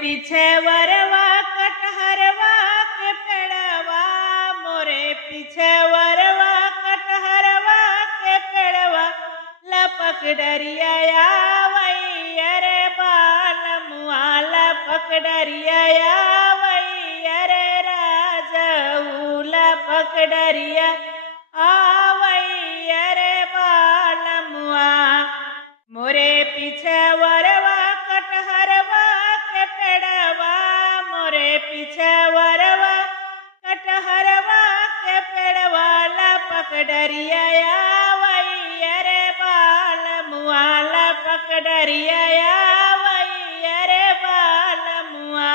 पीछे वरवा कटहरवा के पेड़वा, मोरे पीछे वरवा कटहरवा के पेड़वा, लपक डरिया आवई अरे बालमुआ, लपक डरिया आवई अरे राजऊ, लपक डरिया आवई अरे बालमुआ। मोरे पीछे वरवा कटहरवा के पेड़वा, मोरे पीछे वरवा कटहरवा के पेड़वा, लपक डरिया आवई अरे बालमुआ, लपक डरिया आवई अरे बालमुआ।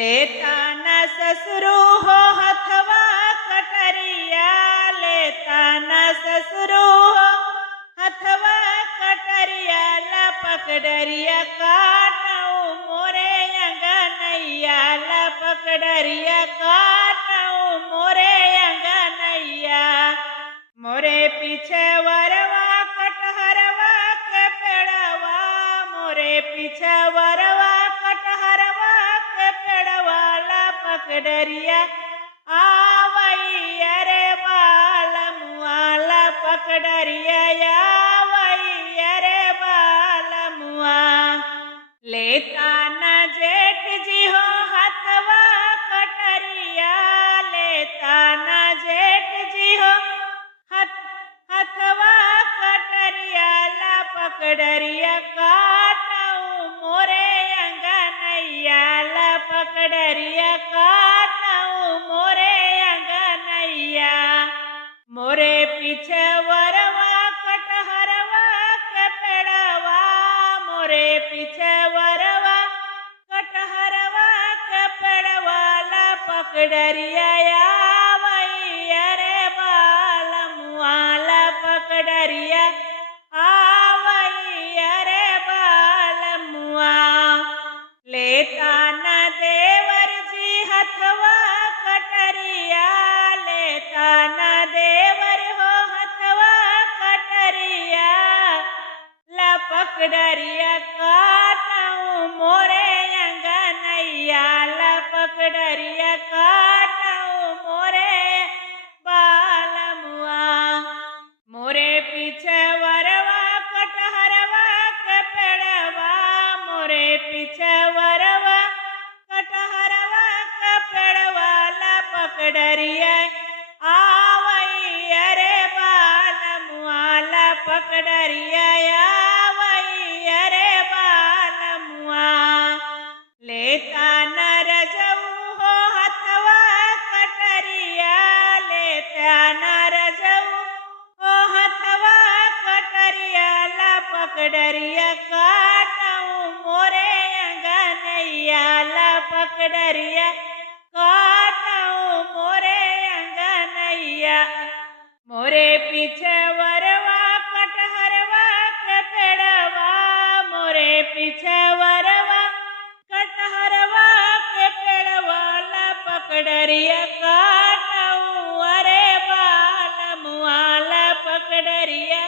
लेता न ससुरु हो हथवा कटरिया, लेता न ससुरु हो हथवा कटरिया, लपक डरिया काटऊ मोरे अंगनैया, लपक डरिया काटऊ मोरे अंगनैया। मोरे पीछे वरवा कटहरवा के पेड़वा, मोरे पीछे वरवा कटहरवा के पेड़वा, लपक डरिया आवई अरे बालमुआ, लपक डरिया आवई अरे बालमुआ। लेता न जेठ जी हो हथवा कटरिया, लेता न जेठ जी हो हथवा कटरिया, लपक डरिया काटऊ मोरे अंगनैया, लपक डरिया काटऊ मोरे अंगनैया। मोरे पीछे वरवा कटहरवा के पेड़वा, मोरे पीछे वरवा कटहरवा के पेड़वा, लपक डरिया आवई अरे बालमुआ, लपक डरिया आवई अरे बालमुआ। लेता न देवर जी हथवा कटरिया, लेता न देवर हो हथवा कटरिया, लपक डरिया काटऊ मोरे अंगनैया, लपक डरिया काटऊ मोरे बालमुआ। मोरे पीछे वरवा कटहरवा के पेड़वा, मोरे पीछे वरवा कटहरवा के पेड़वा, लपक डरिया आवई अरे बालमुआ, लपक डरिया आवई अरे बालमुआ। लेता न रजऊ हो हथवा कटरिया, लेता न रजऊ हो हथवा कटरिया, लपक डरिया काटऊ मोरे अंगनैया, लपक डरिया काटऊ मोरे अंगनैया। मोरे पीछे वरवा कटहरवा के पेड़वा, मोरे पीछे वरवा कटहरवा के पेड़वा, लपक डरिया काटऊ अरे बालमुआ, लपक डरिया